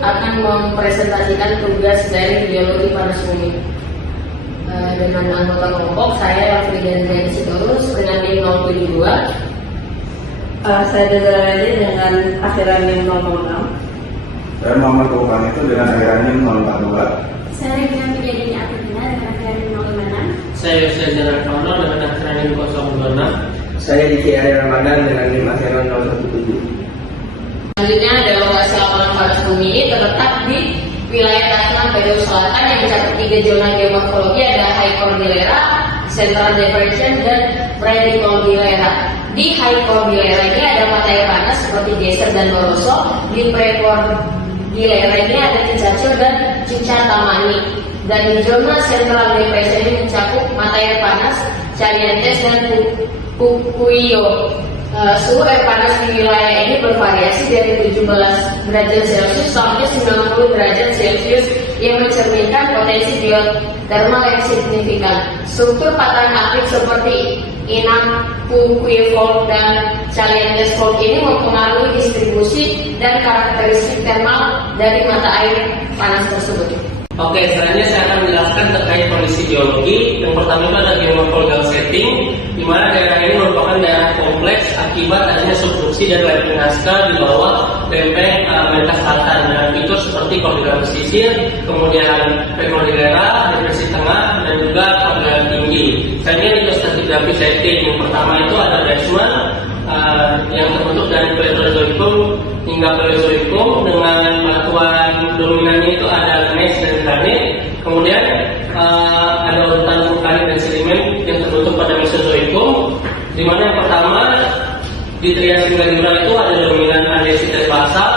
akan mempresentasikan tugas dari geologi panas bumi. Dengan anggota kelompok saya Frida Andriani Sitorus dengan NIM 072. Saya Dezarani dengan akhiran NIM 006. Saya Muhammad Bukan itu dengan akhiran NIM 042. Saya Regina Pidadini Apritina dengan akhiran NIM 056. Saya Yosef Jalan Kauno dengan akhiran NIM 026. Saya Diki Ari Ramadan dengan NIM akhiran 017. Selanjutnya ada lokasi lapangan panas bumi ini terletak di wilayah Tasman Pedo Selatan yang mencakup 3 zona geomorfologi, ada High Cordillera, Central Depression, dan Brady Cordillera. Di High Cordillera ini ada mata air panas seperti Geyser dan Barroso. Di Pre-Cordillera ini ada Kicacil dan Cicatamani. Dan di zona Central Depression ini mencakup mata air panas Chalientes dan Pupuyo. Suhu air panas di wilayah ini bervariasi dari 17 derajat Celcius sampai 90 derajat Celcius yang mencerminkan potensi geothermal yang signifikan. Struktur patahan aktif seperti Inang, Pupuyo Fault, dan Chalientes Fault ini mempengaruhi distribusi dan karakteristik thermal dari mata air panas tersebut. Oke, selanjutnya saya akan menjelaskan terkait kondisi geologi. Yang pertama itu ada geomorphological setting, di mana daerah ini merupakan daerah kompleks akibat adanya subduksi dan lempeng naskah di bawah lempeng Amerika Selatan, dan itu seperti Cordillera Pesisir, kemudian Pre-Cordillera, Depresi Tengah, dan juga Cordillera Tinggi. Selanjutnya itu stratigraphy setting. Yang pertama itu ada basement yang terbentuk dari Paleozoikum hingga Paleozoikum dengan batuan dominannya itu ada gneiss dan granit. Kemudian ada urutan vulkanik dan sedimen yang terbentuk pada Mesozoikum, di mana yang pertama di Trias Singalura itu ada dominan andesit dan basal.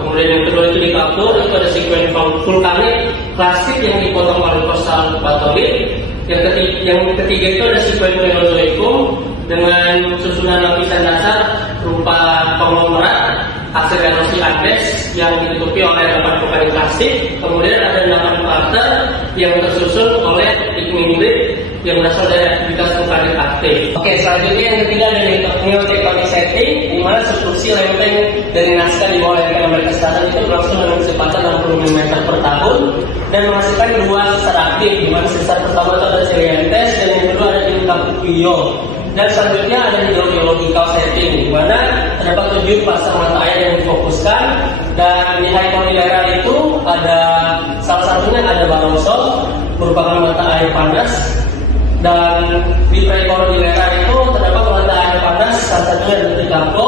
Kemudian yang kedua itu di Kapur itu ada sekuen vulkanik klasik yang dipotong oleh kostal batolit. Yang ketiga itu ada sekuen Mesozoikum dengan susunan lapisan dasar berupa konglomerat hasil erosi Andes yang ditutupi oleh 8 vulkanik klasik. Kemudian ada 8 krater yang tersusun oleh igneous yang berasal dari aktivitas vulkanik aktif. Oke, selanjutnya yang ketiga ada neotectonic setting, di mana subduksi lempeng dari naskah di bawah lempeng Amerika Selatan itu berlangsung dengan kecepatan 60 mm per tahun dan menghasilkan 2 sesar aktif, di mana sesar pertama itu ada Chalientes dan yang kedua ada di Pupuyo. Dan selanjutnya ada hidrogeological setting, di mana terdapat 7 pasang mata air yang difokuskan. Dan di High Cordillera itu ada salah satunya ada Barroso merupakan mata air panas. Dan di Pre-Cordillera itu terdapat mata air panas salah satunya ada Titicaca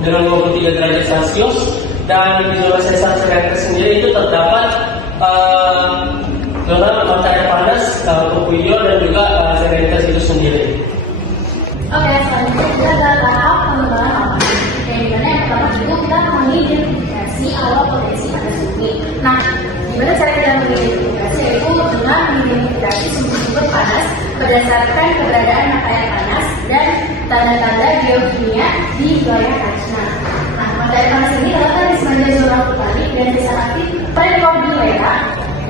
dengan 23 derajat Celcius. Dan di zona sesar Chalientes sendiri itu terdapat zona mata air panas Pupuyo dan juga Chalientes itu sendiri. Oke, selanjutnya kita adalah tahap pengembangan lapangan. Yang dimana yang pertama itu kita mengidentifikasi awal potensi panas bumi. Nah, gimana cara kita mengidentifikasi? Yaitu dengan mengidentifikasi sumber-sumber panas berdasarkan keberadaan mata air panas dan tanda-tanda geokimia di wilayah Tasman. Nah, mata air panas ini terletak di sepanjang zona vulkanik dan bisa aktif Pre-Cordillera,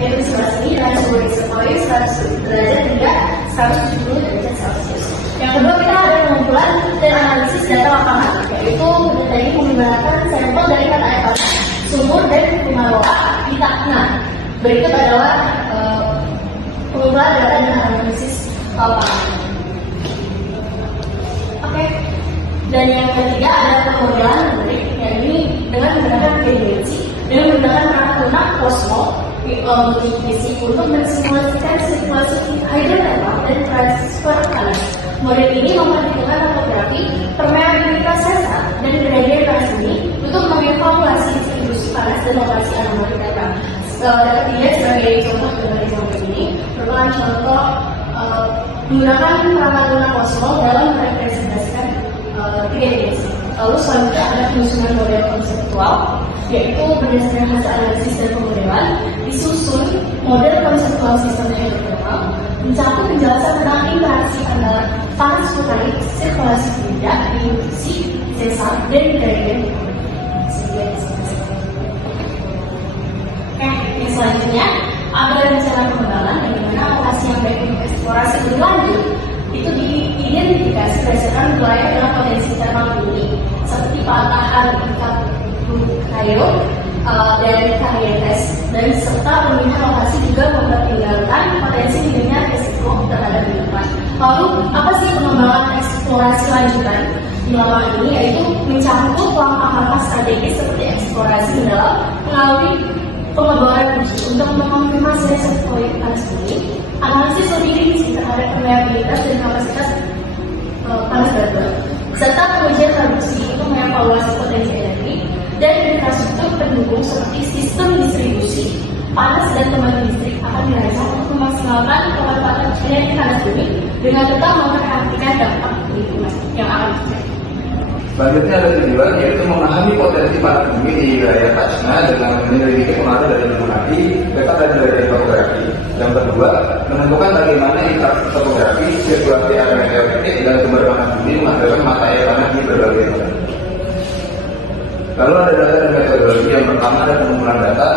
yaitu sebelah sini dengan suhu ekstremoid 100 derajat hingga 170 derajat Celcius. Yang kedua, kita ada pengumpulan dan analisis data lapangan, yaitu data ini menggunakan sampel dari mata air panas, sumur, dan Kumaloa di Takna. Berikut adalah pengumpulan data dan analisis lapangan. Oke. Dan yang ketiga ada pemodelan numerik, yakni dengan menggunakan geometri dengan menggunakan perangkat lunak Cosmo multivisi untuk mensimulasikan sirkulasi hidrotermal dan transfer panas. Model ini memperhitungkan topografi, permeabilitas sesar, dan gradien panas bumi untuk mengevaluasi distribusi panas dan lokasi anomali data. Data tiga sebagai contoh dari model ini merupakan contoh menggunakan perangkat lunak Cosmo dalam merepresentasikan tiga dimensi. Lalu selanjutnya ada penyusunan model konseptual, yaitu berdasarkan hasil analisis dan pemodelan disusun model konseptual sistem hidrotermal mencakup penjelasan tentang interaksi antara panas vulkanik, sirkulasi fluida, dilusi, sesar, dan gradien. Yang selanjutnya ada rencana pengembangan yang dimana lokasi yang baik untuk eksplorasi lebih lanjut itu diidentifikasi berdasarkan wilayah dengan potensi thermal tinggi seperti patahan Cayo, dari KINS, dan serta pemilihan lokasi juga mempertimbangkan potensi minimnya risiko terhadap lingkungan. Lalu, apa sih pengembangan eksplorasi lanjutan di lapangan ini? Yaitu mencakup langkah-langkah strategis seperti eksplorasi mendalam melalui pengembangan uji untuk mengonfirmasi resiko panas bumi, analisis lebih rinci terhadap permeabilitas dan kapasitas panas darat, serta pengujian produksi untuk mengevaluasi potensi energi dan infrastruktur pendukung seperti sistem distribusi panas dan pembangkit listrik akan dirancang untuk memaksimalkan pemanfaatan energi panas bumi dengan tetap memperhatikan dampak lingkungan yang akan terjadi. Selanjutnya ada tujuan, yaitu memahami potensi panas bumi di wilayah Tasna dengan menyelidiki pengaruh dari gunung api, peta dan dari topografi. Yang kedua, menentukan bagaimana interaksi topografi, sirkulasi area meteoritik dan sumber panas bumi menghasilkan mata air panas di berbagai tempat. Lalu ada data dan metodologi. Yang pertama ada pengumpulan data.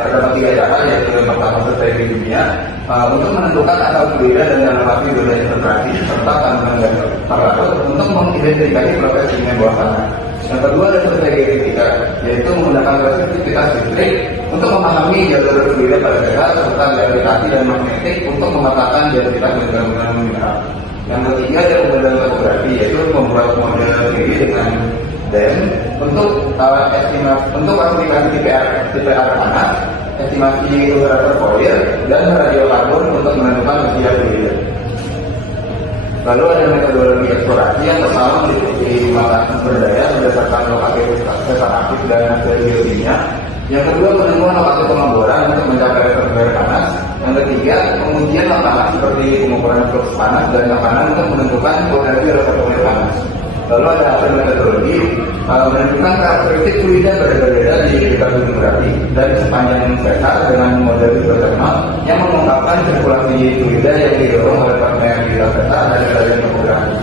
Terdapat 3 cara, yaitu yang pertama strategi dunia untuk menentukan asal fluida dan dalam arti wilayah integrasi serta kandungan gas parameter untuk mengidentifikasi proses kimia bawah tanah. Yang kedua ada strategi fisika, yaitu menggunakan resistivitas listrik untuk memahami jalur fluida pada dasar serta gravitasi dan magnetik untuk memetakan densitas dan gabungan mineral. Yang ketiga ada pemodel topografi, yaitu membuat model 3D dengan dan untuk estimasi untuk aplikasi TPR panas, estimasi udara terkolir dan radiokarbon untuk menentukan usia fluida. Lalu ada metodologi eksplorasi. Yang pertama meliputi pematahan sumber daya berdasarkan lokasi sesar aktif dan hasil geokimia. Yang kedua penemuan lokasi pengeboran untuk mencapai reservoir panas. Yang ketiga pengujian lapangan seperti pengukuran flux panas dan tekanan untuk menentukan potensi reservoir panas. Lalu ada hasil metodologi menentukan karakteristik fluida berbeda-beda di dekat gunung berapi dan sepanjang sesar dengan model hidrotermal yang mengungkapkan sirkulasi fluida yang didorong oleh permeabilitas sesar dan gradien topografi.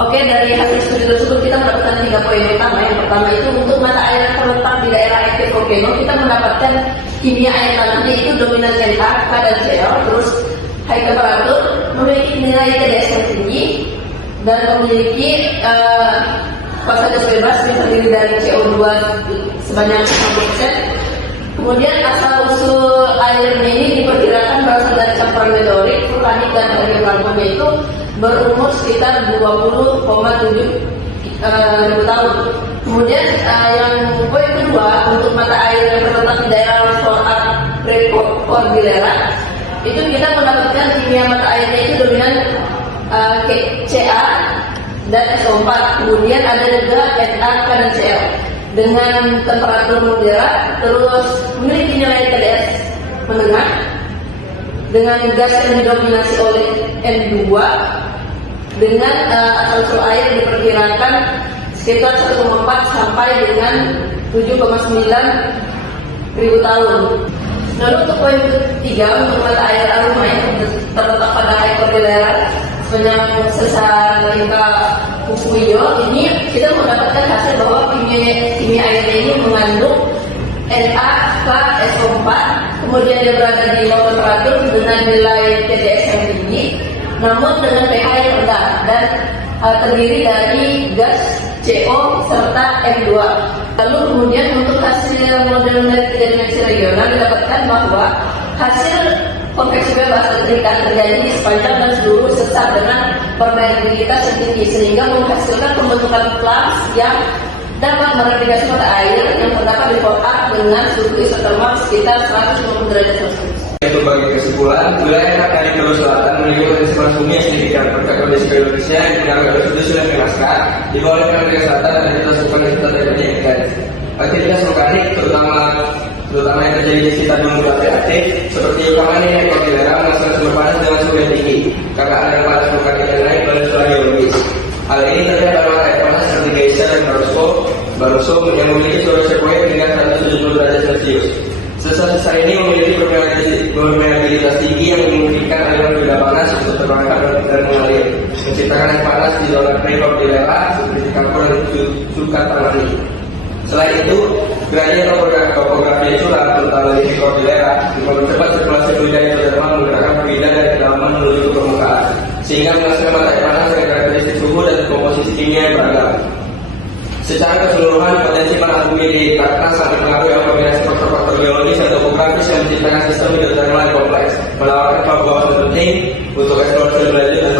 Oke, dari hasil studi tersebut kita mendapatkan 3 poin utama. Yang pertama itu untuk mata air yang terletak di daerah aktif volcano, kita mendapatkan kimia air tanahnya itu dominan Na, K dan Cl, terus high temperature, memiliki nilai TDS yang tinggi dan memiliki fase gas bebas yang terdiri dari CO2 sebanyak 60%. Kemudian asal usul airnya ini diperkirakan berasal dari campuran meteorit, vulkanik dan radiokarbon, yaitu berumur sekitar 20,7 ribu tahun. Kemudian yang poin kedua untuk mata air yang terletak di daerah Cordillera, itu kita mendapatkan kimia mata airnya itu dominan Ca dan SO4. Kemudian ada juga Na, K dan Cl dengan temperatur moderat, terus memiliki nilai TDS menengah dengan gas yang didominasi oleh N2 dengan asal usul air diperkirakan sekitar 1,4 sampai dengan 7,9 ribu tahun. Lalu untuk poin ketiga untuk mata air Aruma yang terletak pada Cordillera sepanjang sesar Lingka Fukuyo, ini kita mendapatkan hasil bahwa kimia airnya ini mengandung Na, K, SO4, kemudian dia berada di low temperatur dengan nilai TDS yang tinggi, namun dengan pH yang rendah dan terdiri dari gas CO serta N2. Lalu kemudian untuk hasil model dari 3 dimensi regional didapatkan bahwa hasil konveksi bebas ketika terjadi di sepanjang dan seluruh sesar dengan permeabilitas yang tinggi sehingga menghasilkan pembentukan flux yang dapat mereplikasi mata air yang terdapat di kotak dengan suhu isotermal sekitar 150 derajat Celcius. Berbagai kesimpulan, wilayah dari Teluk Selatan memiliki potensi panas bumi yang signifikan berkat kondisi geologisnya yang digunakan oleh studi sudah menjelaskan. Di bawah Teluk Selatan ada kita sebutkan aktivitas intens. Aktivitas vulkanik terutama yang terjadi di sekitar gunung berapi aktif seperti utamanya yang Cordillera menghasilkan sumber panas dengan suhu yang tinggi karena ada panas vulkanik yang naik pada suhu geologis. Hal ini terjadi pada mata air panas seperti Geisha dan Barroso yang memiliki suhu sirkuit hingga 170 derajat Celcius. Sesar ini memiliki permeabilitas tinggi yang memungkinkan aliran udara panas untuk terbakar dan mengalir, menciptakan air panas di zona Cordillera seperti Kampur dan Sukatawati. Selain itu, gradien topografi curam terutama di Cordillera mempercepat sirkulasi fluida hidrotermal menggerakkan fluida dari kedalaman menuju ke permukaan, sehingga menghasilkan mata air panas dengan karakteristik suhu dan komposisi kimia yang beragam. Secara keseluruhan, potensi panas bumi di Kartens sangat dipengaruhi oleh kombinasi faktor-faktor geologis dan topografis yang menciptakan sistem hidrotermal kompleks, menawarkan peluang penting untuk eksplorasi lebih lanjut dan